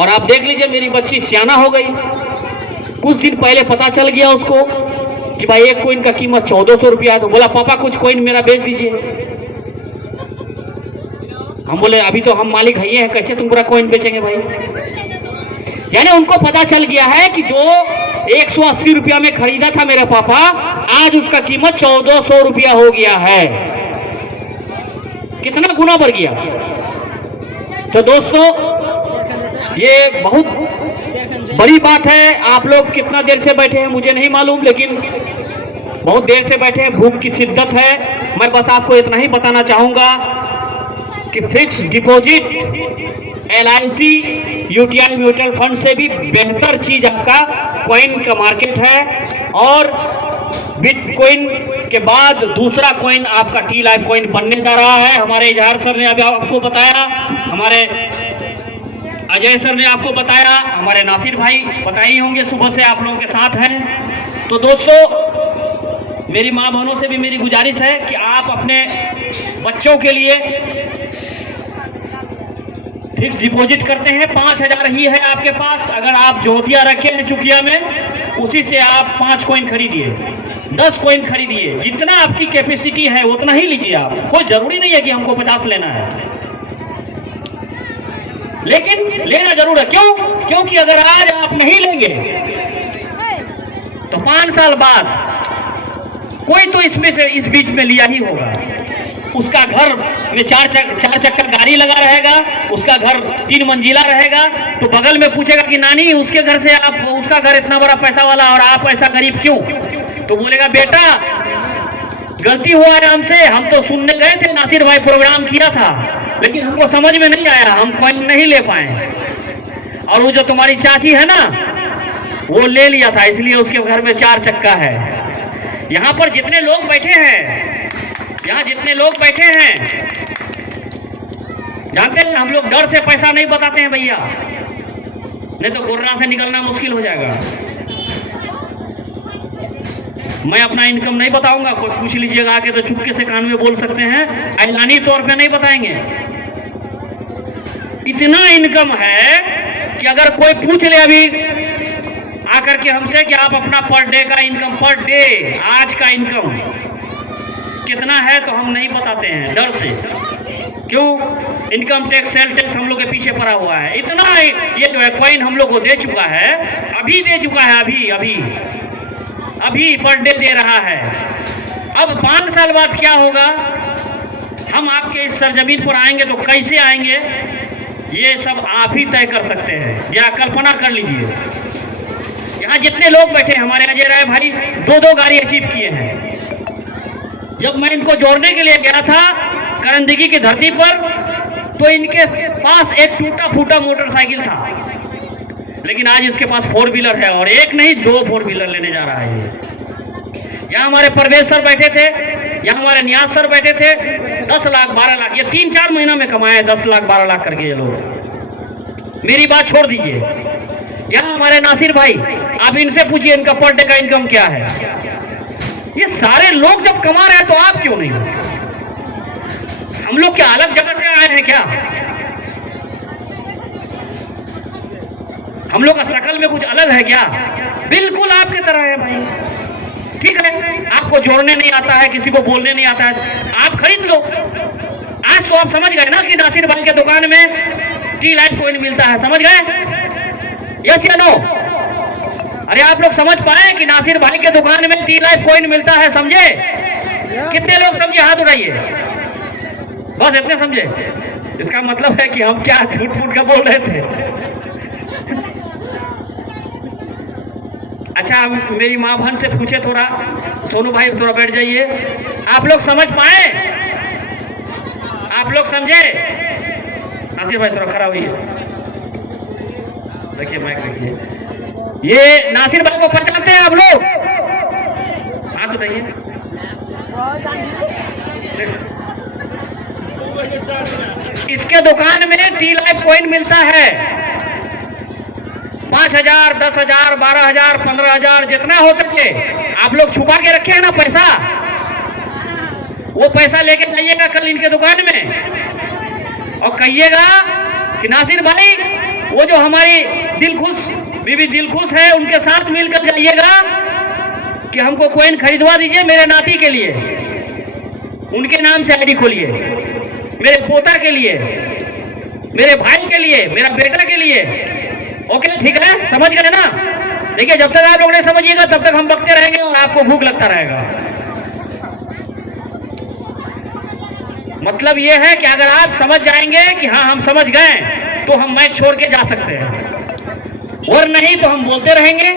और आप देख लीजिए मेरी बच्ची सियाना हो गई। कुछ दिन पहले पता चल गया उसको कि भाई एक कोइन का कीमत 1400 रुपया है, तो बोला पापा कुछ कोइन मेरा बेच दीजिए। हम बोले अभी तो हम मालिक है, कैसे तुम पूरा कोइन बेचेंगे भाई। यानी उनको पता चल गया है कि जो 180 रुपया में खरीदा था मेरा पापा, आज उसका कीमत 1400 रुपया हो गया है। कितना गुना बढ़ गया। तो दोस्तों ये बहुत बड़ी बात है। आप लोग कितना देर से बैठे हैं मुझे नहीं मालूम, लेकिन बहुत देर से बैठे हैं, भूख की शिद्दत है। मैं बस आपको इतना ही बताना चाहूंगा कि fix deposit, LIC, UTI mutual fund से भी बेहतर चीज आपका कॉइन का मार्केट है। और बिटकॉइन के बाद दूसरा कॉइन आपका टी लाइफ कॉइन बनने जा रहा है। हमारे इजहार सर ने अभी आपको बताया, हमारे अजय सर ने आपको बताया, हमारे नासिर भाई बताए होंगे, सुबह से आप लोगों के साथ हैं। तो दोस्तों मेरी माँ बहनों से भी मेरी गुजारिश है कि आप अपने बच्चों के लिए फिक्स डिपॉजिट करते हैं, 5000 ही है आपके पास। अगर आप जोतिया रखे हैं चुकिया में, उसी से आप 5 कॉइन खरीदिए, 10 कॉइन खरीदिए, जितना आपकी कैपेसिटी है उतना ही लीजिए। आप कोई जरूरी नहीं है कि हमको 50 लेना है, लेकिन लेना जरूर है। क्यों? क्योंकि अगर आज आप नहीं लेंगे तो 5 साल बाद कोई तो इसमें से इस बीच में लिया ही होगा। उसका घर में चार चक्का गाड़ी लगा रहेगा, उसका घर 3 मंजिला रहेगा, तो बगल में पूछेगा कि नानी उसके घर से आप, उसका घर इतना बड़ा पैसा वाला और आप ऐसा गरीब क्यों? तो बोलेगा बेटा गलती हुआ है हमसे, हम तो सुनने गए थे, नासिर भाई प्रोग्राम किया था, लेकिन हमको समझ में नहीं आया, हम कॉइन नहीं ले पाए। और वो जो तुम्हारी चाची है ना, वो ले लिया था, इसलिए उसके घर में 4 चक्का है। यहाँ पर जितने लोग बैठे हैं, यहाँ जितने लोग बैठे हैं, जानते हैं हम लोग डर से पैसा नहीं बताते हैं भैया, नहीं तो कोरोना से निकलना मुश्किल हो जाएगा। मैं अपना इनकम नहीं बताऊंगा, कोई पूछ लीजिएगा आके तो चुपके से कान में बोल सकते हैं, ऐलानी तौर पे नहीं बताएंगे। इतना इनकम है कि अगर कोई पूछ ले अभी आकर के हमसे कि आप अपना पर डे का इनकम, पर डे आज का इनकम कितना है, तो हम नहीं बताते हैं डर से। क्यों? इनकम टैक्स, सेल टैक्स हम लोग के पीछे पड़ा हुआ है। इतना ये जो है कॉइन हम लोग को दे चुका है, अभी दे चुका है, अभी पर डे दे रहा है। अब 5 साल बाद क्या होगा, हम आपके इस सरजमीन पर आएंगे तो कैसे आएंगे, ये सब आप ही तय कर सकते हैं, या कल्पना कर लीजिए। यहाँ जितने लोग बैठे, हमारे अजय राय भाई 2-2 गाड़ी अचीव किए हैं। जब मैं इनको जोड़ने के लिए गया था करंदगी की धरती पर, तो इनके पास एक टूटा फूटा मोटरसाइकिल था, लेकिन आज इसके पास 4 व्हीलर है, और एक नहीं 2 4 व्हीलर लेने जा रहा है ये। यहाँ हमारे परवेश सर बैठे थे, यहाँ हमारे नियाज सर बैठे थे, 10 लाख 12 लाख, ये 3-4 महीना में कमाए 10 लाख 12 लाख करके ये लोग। मेरी बात छोड़ दीजिए, यहाँ हमारे नासिर भाई, आप इनसे पूछिए इनका पर डे का इनकम क्या है। ये सारे लोग जब कमा रहे हैं तो आप क्यों नहीं? हम लोग क्या अलग जगह से आए हैं क्या? हम लोग का शक्ल में कुछ अलग है क्या? बिल्कुल आपकी तरह है भाई। ठीक है, आपको जोड़ने नहीं आता है, किसी को बोलने नहीं आता है, आप खरीद लो। आज तो आप समझ गए ना कि नासिर भाई के दुकान में टी लाइफ कॉइन मिलता है, समझ गए? यस या नो? अरे आप लोग समझ पाए कि नासिर भाई के दुकान में टी लाइफ कॉइन मिलता है, समझे? कितने लोग समझे? हाथ उठाइए, बस इतने समझे। इसका मतलब है कि हम क्या झूठ मूठ का बोल रहे थे। अच्छा, मेरी माँ बहन से पूछे थोड़ा, सोनू भाई थोड़ा बैठ जाइए, आप लोग समझ पाए? आप लोग समझे? नासिर भाई थोड़ा खड़ा हुई, देखिए माइक देखिए। ये नासिर भाई को पहचानते हैं आप लोग? हाथ उठाइए। इसके दुकान में टी लाइफ कॉइन मिलता है, 5000, 10,000, 12,000, 15,000, जितना हो सके। आप लोग छुपा के रखे हैं ना पैसा, वो पैसा लेके जाइएगा कल इनके दुकान में और कहिएगा कि नासिर भाई वो जो हमारी दिलखुश बीबी दिलखुश है, उनके साथ मिलकर जाइएगा कि हमको कॉइन खरीदवा दीजिए मेरे नाती के लिए, उनके नाम से आईडी खोलिए, मेरे पोता के लिए, मेरे भाई के लिए, मेरा बेटा के लिए। ओके, ठीक है, समझ गए ना? देखिए, जब तक आप लोग नहीं समझिएगा तब तक हम बकते रहेंगे और आपको भूख लगता रहेगा। मतलब ये है कि अगर आप समझ जाएंगे कि हाँ हम समझ गए तो हम मैच छोड़ के जा सकते हैं, और नहीं तो हम बोलते रहेंगे